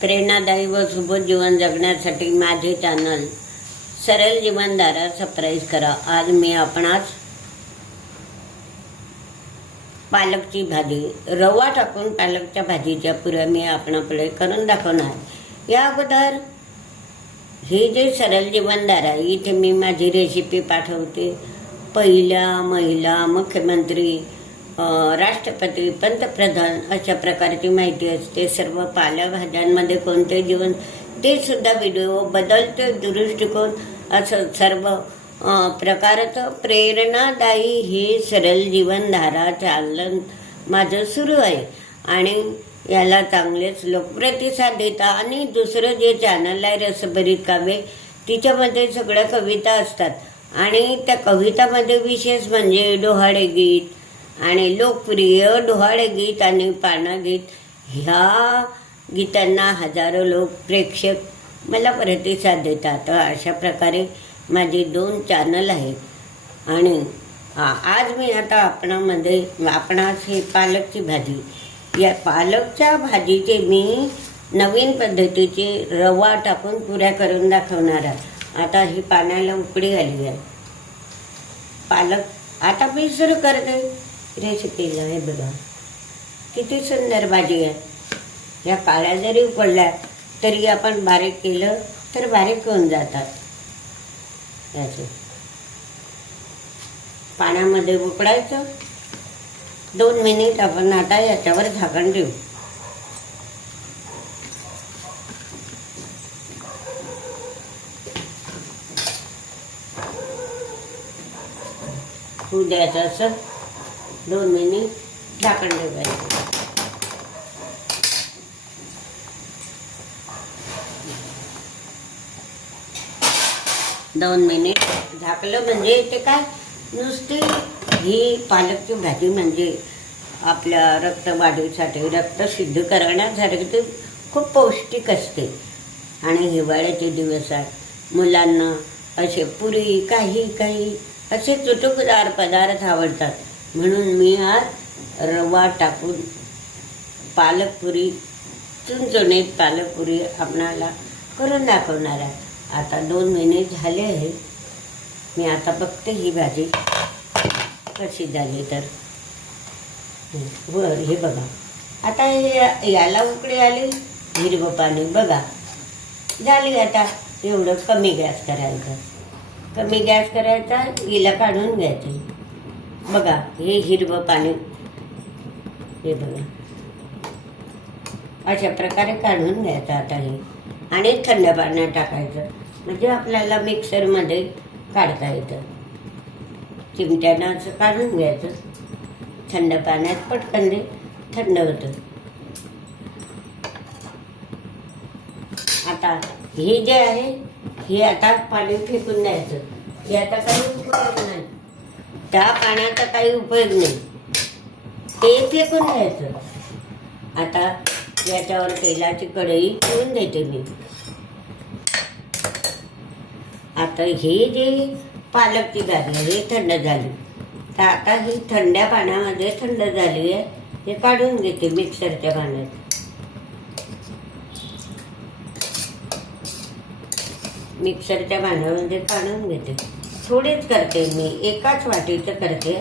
प्रेरणादायी व सुबोध जीवन जगण्यासाठी माझे चॅनल सरळ जीवनधारा सबस्क्राईब करा। आज मी आपणास पालकची भाजी रवा टाकून पालकच्या भाजीच्या पुऱ्या मी आपणाकडे करून दाखवणार। या अगोदर ही जे सरळ जीवनधारा इथे मी माझी रेसिपी पाठवते। पहिल्या महिला मुख्यमंत्री, राष्ट्रपती, पंतप्रधान अशा प्रकारची माहिती असते। सर्व पालेभाज्यांमध्ये कोणते जीवन ते सुद्धा व्हिडिओ बदलते दृष्टिकोन असं सर्व प्रकारचं प्रेरणादायी हे सरळ जीवनधारा चॅनल माझं सुरू आहे आणि याला चांगलेच लोक प्रतिसाद देतात। आणि दुसरं जे चॅनल आहे रसभरीत काव्ये, तिच्यामध्ये सगळ्या कविता असतात आणि त्या कवितामध्ये विशेष म्हणजे डोहाळे गीत आणि लोकप्रिय डोहाळे गीत आणि पाना गीत, ह्या गीतांना हजारो लोक प्रेक्षक मला प्रतिसाद देतात। अशा प्रकारे माझे 2 चॅनल आहेत आणि आज मी आता आपणास हे पालकची भाजी, या पालकच्या भाजीचे मी नवीन पद्धतीचे रवा टाकून पुऱ्या करून दाखवणार आहे। आता ही पाण्याला उकळी आली आहे। पालक आता मी सुरू करते रेसिपीला। हे बघा किती सुंदर भाजी आहे। या काळ्या जरी उकळल्या तरी आपण बारीक केलं तर बारीक होऊन जातात। याचे पाण्यामध्ये उकळायचं 2 मिनिट। आपण आता याच्यावर झाकण ठेवू। होऊ द्यायचं असं 2 मिनिट झाकण ठेवायचं। 2 मिनिट झाकलं म्हणजे ते काय, नुसती ही पालकची भाजी म्हणजे आपल्या रक्त वाढीसाठी, रक्त शुद्ध करण्यासाठी ते खूप पौष्टिक असते। आणि हिवाळ्याचे दिवस आहेत, मुलांना असे पुरी काही असे चुटुकदार पदार्थ आवडतात, म्हणून मी आज रवा टाकून पालकपुरी, चुणचुणीत पालकपुरी आपणाला करून दाखवणार आहे। आता 2 मिनिट झाले आहे। मी आता बघते ही भाजी कशी झाली तर। वर हे बघा आता याला उकळी आली, हिरवं पाणी बघा झाली। आता एवढं कमी गॅस करायचा, हिला काढून घ्यायचं। बघा हे हिरवं पाणी, हे बघा अशा प्रकारे काढून घ्यायचं आता हे, आणि थंड पाण्यात टाकायचं म्हणजे आपल्याला मिक्सरमध्ये काढता येतं। चिमट्यानं असं काढून घ्यायचं थंड पाण्यात, पटकन ते थंड होतं। आता हे जे आहे हे आता पाणी फेकून द्यायचं। हे आता काही उपयोग नाही, त्या पाण्याचा काही उपयोग नाही, ते फेकून द्यायचं। आता याच्यावर तेलाची कढई ठेवून देते मी। आता हे जे पालकची भाजी हे थंड झाली, तर आता ही थंड्या पाण्यामध्ये थंड झाली आहे, हे काढून घेते मिक्सरच्या भांड्यात। मिक्सरच्या भांड्यामध्ये काढून घेते। थोडीच करते मी, एकाच वाटीचं करते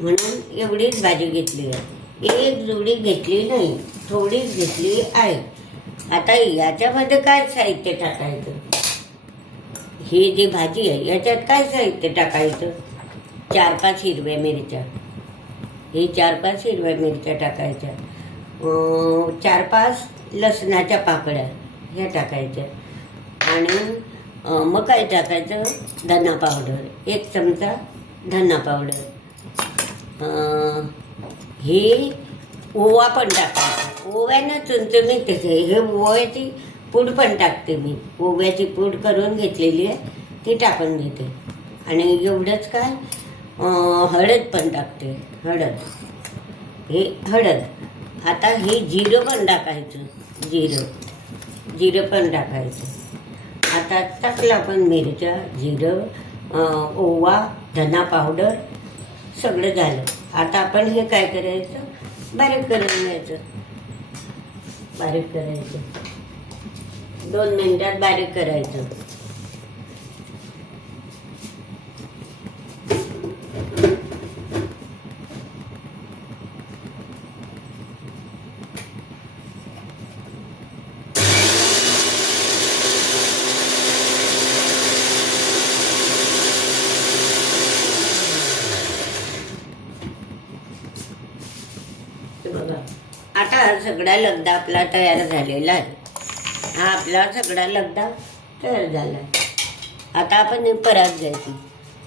म्हणून एवढीच भाजी घेतली आहे, एक जोडी घेतली नाही, थोडीच घेतली आहे। आता याच्यामध्ये काय साहित्य टाकायचं, ही जी भाजी आहे याच्यात काय साहित्य टाकायचं, 4-5 हिरव्या मिरच्या, हे 4-5 हिरव्या मिरच्या टाकायच्या, 4-5 लसणाच्या पाकळ्या ह्या टाकायच्या, आणि मग काय टाकायचं, धना पावडर 1 चमचा धना पावडर, हे ओवा पण टाकायचा, ओव्यानं चुणचुणीत हे ओव्याची पूड पण टाकते मी, ओव्याची पूड करून घेतलेली आहे ती टाकून घेते। आणि एवढंच काय, हळद पण टाकते, हे हळद। आता हे जिरं पण टाकायचं, जिरं पण टाकायचं। आता टाकलं आपण मिरच्या, जिरं, ओवा, धना पावडर सगळं झालं। आता आपण हे काय करायचं, बारीक करून घ्यायचं, बारीक करायचं। 2 मिनिटात बारीक करायचं. बघा, आता हा सगळा लगदा आपला तयार झालेला आहे. हा आपला सगळा लगदा तयार झाला आहे. आता आपण हे परात घ्यायची.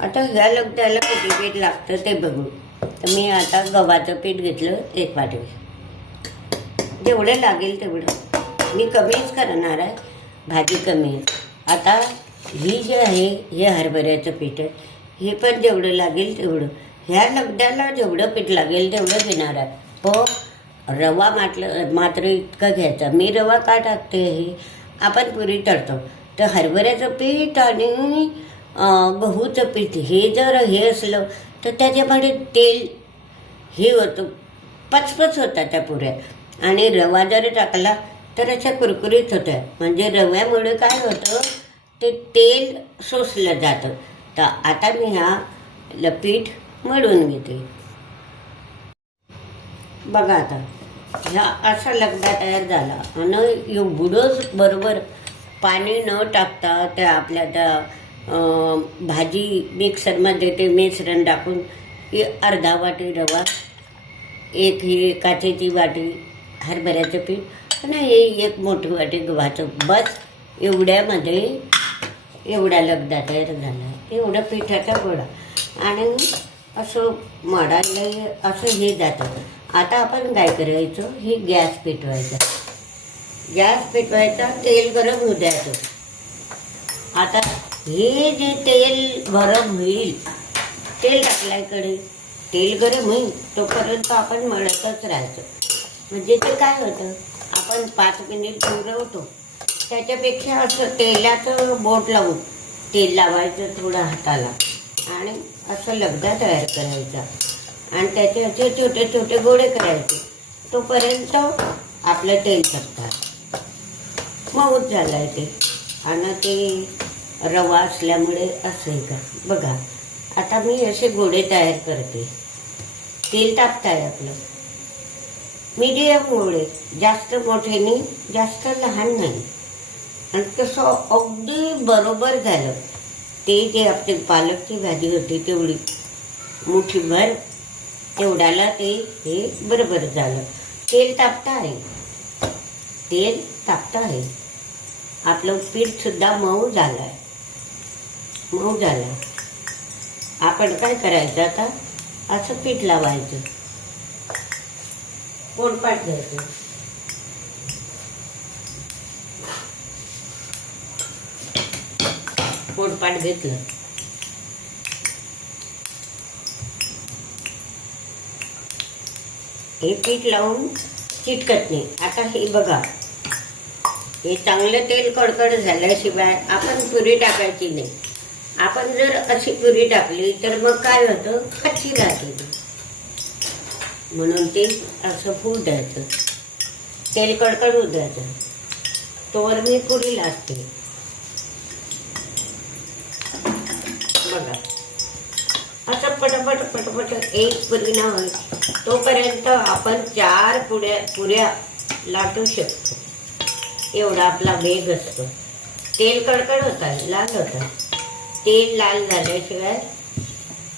आता ह्या लगद्याला किती पीठ लागतं ते बघू. तर मी आता गव्हाचं पीठ घेतलं 1 वाटी. जेवढं लागेल तेवढं मी कमीच करणार आहे, भाजी कमी आहे. आता ही जी आहे हे हरभऱ्याचं पीठ आहे, हे पण जेवढं लागेल तेवढं, ह्या लगद्याला जेवढं पीठ लागेल तेवढं घेणार आहे. हो, रवा मात्र इतकं घ्यायचा. मी रवा का टाकते, हे आपण पुरी तळतो तर हरभऱ्याचं पीठ आणि गहूचं पीठ हे जर हे असलं तर त्याच्यामध्ये तेल हे होतं, पचपच होतात त्या पुऱ्या. आणि रवा जर टाकला तर अशा कुरकुरीत होत्या. म्हणजे रव्यामुळे काय होतं, ते तेल शोषलं जातं. तर आता मी हा पीठ मळून घेते. बघा, आता ह्या असा लगदा तयार झाला. आणि एवढंच बरोबर पाणी न टाकता त्या आपल्या त्या भाजी मिक्सरमध्ये ते मिश्रण टाकून ही अर्धा वाटी रवा, एक ही काचेची वाटी हरभऱ्याचं पीठ आणि हे 1 मोठी वाटी गव्हाचं, बस एवढ्यामध्ये एवढा लगदा तयार झाला. एवढं पिठाचा गोळा आणि असं मळायला असं हे जातं. आता आपण काय करायचं, हे गॅस पेटवायचा. गॅस पेटवायचा, तेल गरम होऊ द्यायचं. आता हे जे तेल गरम होईल, तेल टाकल्याकडे तेल गरम होईल तोपर्यंत आपण मळतच राहायचं. म्हणजे ते काय होतं, आपण 5 मिनिट ठेवतो त्याच्यापेक्षा असं तेलाचं बोट लावून तेल लावायचं थोडं हाताला आणि असं लगदा तयार करायचा आणि त्याचे असे छोटे छोटे गोळे करायचे. तोपर्यंत आपलं तेल टाकतात मऊच झालं आहे ते. आणि ते रवा असल्यामुळे असं आहे का. बघा, आता मी असे गोळे तयार करते. तेल टाकत आहे आपलं मीडियम गोळे, जास्त मोठे नाही जास्त लहान नाही. आणि तसं अगदी बरोबर झालं. ते जे आपली पालकची भाजी होती तेवढी मुठीभर तेवढ्याला ते हे बरोबर झालं. तेल तापतं आहे, तेल तापतं आहे. आपलं पीठसुद्धा मऊ झालं आहे, मऊ झालं. आपण काय करायचं, आता असं पीठ लावायचं, पोळपाट घ्यायचं. पोळपाट घेतलं, हे पीठ लावून चिटकत नाही. आता हे बघा, हे चांगलं तेल कडकड झाल्याशिवाय आपण पुरी टाकायची नाही. आपण जर अशी पुरी टाकली तर मग काय होतं, कच्ची राहते. म्हणून ते असं फूल द्यायचं, तेल कडकड होऊ द्यायचं. तोवर मी पुरी लागते. बघा, असं पटापट पटापट एक पुरी ना होईल तोपर्यंत आपण 4 पुऱ्या लाटू शकतो. एवढा आपला वेग असतो. तेल कडकड होतात, लाल होतात. तेल लाल झाल्याशिवाय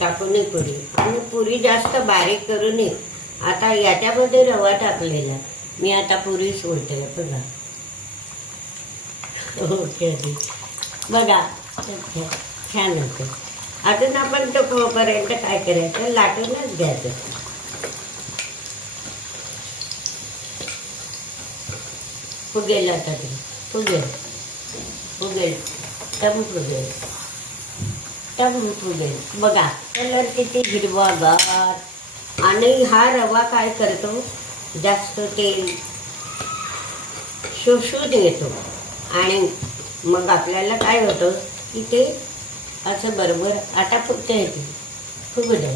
टाकू नये पुरी. आणि पुरी जास्त बारीक करू नये. आता याच्यामध्ये रवा टाकलेला मी आता पुरी सोडते. बघा, ओके, बघा छान होते. अजून आपण तोपर्यंत काय करायचं, लाटूनच घ्यायचं. फुगेल, आता ते फुगेल फुगेल टम फुगेल टम फुगेल. बघा, कलर किती हिरवागार. आणि हा रवा काय करतो, जास्त तेल शोषून येतो. आणि मग आपल्याला काय होतं की ते असं बरोबर आटा फुगता येते. फुगू द्या,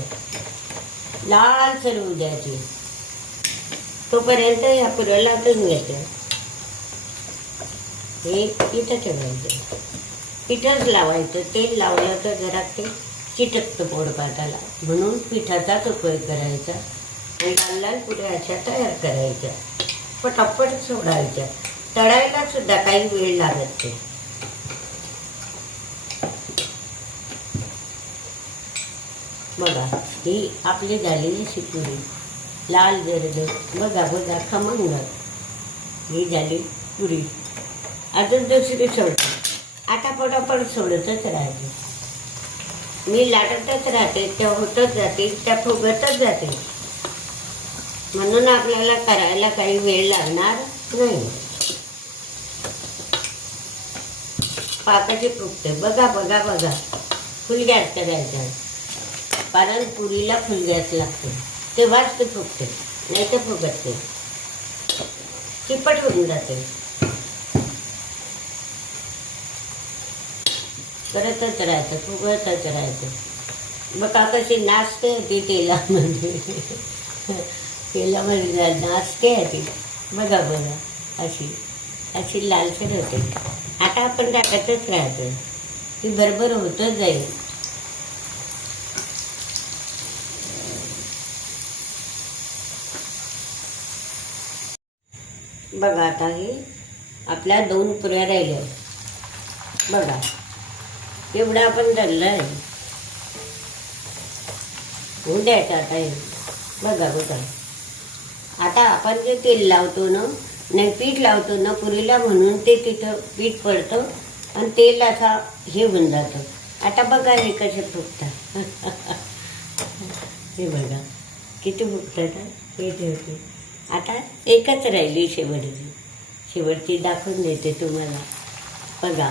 लाल सरवू द्यायची. तोपर्यंत या पुऱ्या लाटून घ्यायचं. हे इथं ठेवायचं, पिठच लावायचं. तेल लावलं तर जरा ते चिटकतं पोळपाटाला, म्हणून पिठाचाच उपयोग करायचा. आणि लाल लाल पुऱ्या अशा तयार करायच्या, पटापट सोडायच्या. तळायला सुद्धा काही वेळ लागत नाही. बघा, ही आपली झालेली अशी पुरी लाल जरद, बघा बघा खमंग. ही झाली पुरी. अजून दुसरी सोडते. आता पटापट सोडतच राहते. मी लाटतच राहते, त्या होतच जाते, त्या फुगतच जाते. म्हणून आपल्याला करायला काही वेळ लागणार नाही. पाकाची फुगते, बघा बघा बघा. फुल गॅस करायचा, कारण पुरीला फुल गॅस लागते, तेव्हाच ते फुगते, नाही तर फुगत नाही, चिपट होऊन जाते. करतच राहायचं, फुगतच राहायचं. बघा कशी नाचते होती तेलामध्ये. तेलामध्ये नाचते होती, बघा बघा. अशी अशी लालसर होते. आता आपण टाकतच राहायचं, ती बरोबर होतच जाईल. बघा, आता हे आपल्या 2 पुऱ्या राहिल्या. बघा, एवढं आपण धरलं आहे. होऊ द्यायचं आता हे. बघा बघा. आता आपण जे तेल लावतो ना, नाही पीठ लावतो ना पुरीला, म्हणून ते तिथं पीठ पडतं आणि तेल असा हे होऊन जातं. आता बघा हे कसे फुगतात. हे बघा किती फुगतात. हे ठेवते. आता एकच राहिली शेवटची दाखवून देते तुम्हाला. बघा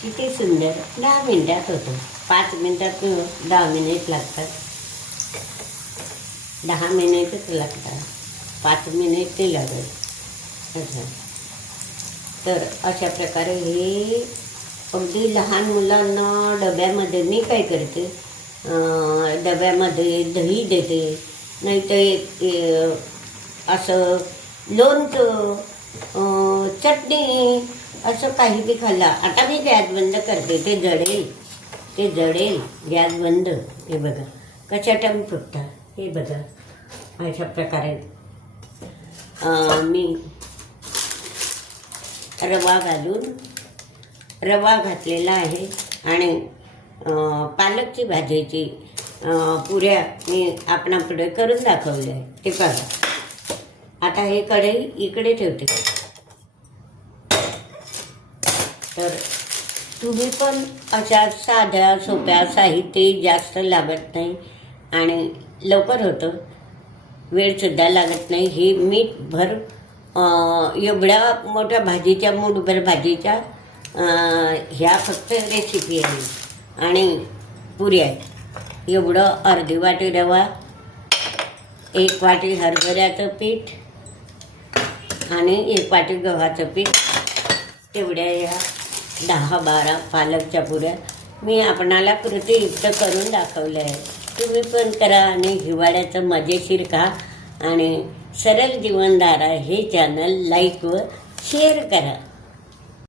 किती सुंदर. 10 मिनिटात होतं. 5 मिनिटात 10 मिनिट लागतात. 10 मिनिटच लागतात, 5 मिनिट ते लागत. अच्छा, तर अशा प्रकारे हे अगदी लहान मुलांना डब्यामध्ये मी काय करते, डब्यामध्ये दही देते, नाही तर असं लोणचं, चटणी, असं काही बी खाल्लं. आता मी गॅस बंद करते, ते जळेल. गॅस बंद. हे बघा कशा टाइम फुटतात. हे बघा अशा प्रकारे मी रवा घातलेला आहे आणि पालकची भाजीची पुऱ्या मी आपणापुढे करून दाखवल्या आहे. ते बघा. आता हे कढई इकडे ठेवते. तर तुम्ही पण अशा साध्या सोप्या, साहित्य जास्त लागत नाही आणि लवकर होतं, वेळसुद्धा लागत नाही. ही मीठभर एवढ्या मोठ्या भाजीच्या, मूठभर भाजीच्या ह्या फक्त रेसिपी आहे. आणि पुऱ्या एवढं अर्धी वाटी रवा, 1 वाटी हरभऱ्याचं पीठ आणि 1 वाटी गव्हाचं पीठ, तेवढ्या या 10-12 पालकच्या पुऱ्या मी आपणाला कृतीयुक्त करून दाखवल्या आहे. तुम्ही पण करा आणि हिवाळ्याचं मजेशीर खा. आणि सरळ जीवनधारा हे चॅनल लाईक व शेअर करा.